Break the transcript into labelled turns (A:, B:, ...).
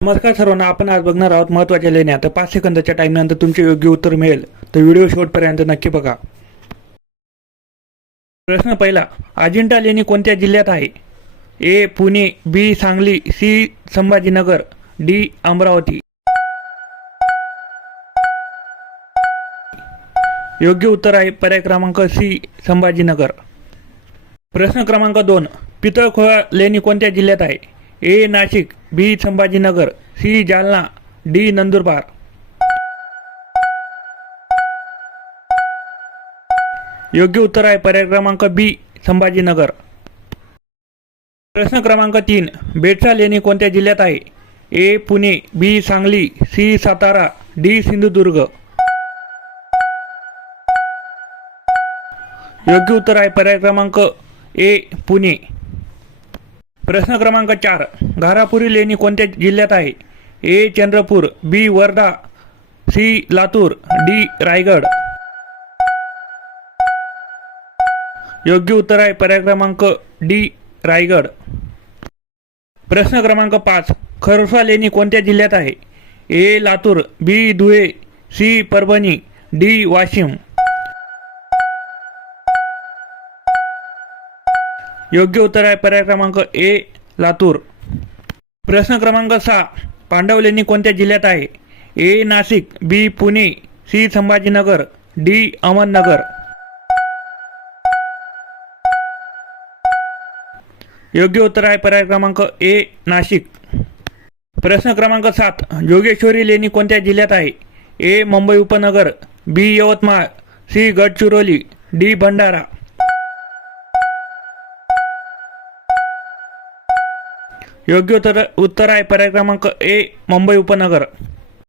A: नमस्कार सर्वांना आपण आज बघणार आहोत महत्त्वाच्या लेण्या. तर पाच सेकंदाच्या टाईमनंतर तुमचे योग्य उत्तर मिळेल. तर व्हिडिओ शेवटपर्यंत नक्की बघा. प्रश्न पहिला अजिंठा लेणी कोणत्या जिल्ह्यात आहे? A Pune B Sangli C Sambhajinagar D Amravati. योग्य उत्तर आहे पर्याय क्रमांक सी संभाजीनगर. प्रश्न क्रमांक दोन पितळखोळा लेणी कोणत्या जिल्ह्यात आहे? A Nashik B Sambhajinagar C Jalna D Nandurbar. योग्य उत्तर आहे पर्याय क्रमांक बी संभाजीनगर. प्रश्न क्रमांक तीन बेटसा लेणी कोणत्या जिल्ह्यात आहे? A Pune B Sangli C Satara D Sindhudurg. योग्य उत्तर आहे पर्याय क्रमांक ए पुणे. प्रश्न क्रमांक चार. घारापुरी लेणी कोणत्या जिल्ह्यात आहे? A Chandrapur B Wardha C Latur D Raigad. योग्य उत्तर आहे पर्याय क्रमांक डी रायगड. प्रश्न क्रमांक पाच. खरसा लेणी कोणत्या जिल्ह्यात आहे? A Latur B Dhule C Parbhani D Washim. योग्य उत्तर आहे पर्याय क्रमांक ए लातूर. प्रश्न क्रमांक सहा पांडव लेणी कोणत्या जिल्ह्यात आहे? A Nashik B Pune C Sambhajinagar D Ahmednagar. योग्य उत्तर आहे पर्याय क्रमांक ए नाशिक. प्रश्न क्रमांक सात जोगेश्वरी लेणी कोणत्या जिल्ह्यात आहे? ए मुंबई उपनगर B Yavatmal C Gadchiroli D Bhandara. योग्य उत्तर उत्तर आहे पर्याय क्रमांक ए मुंबई उपनगर.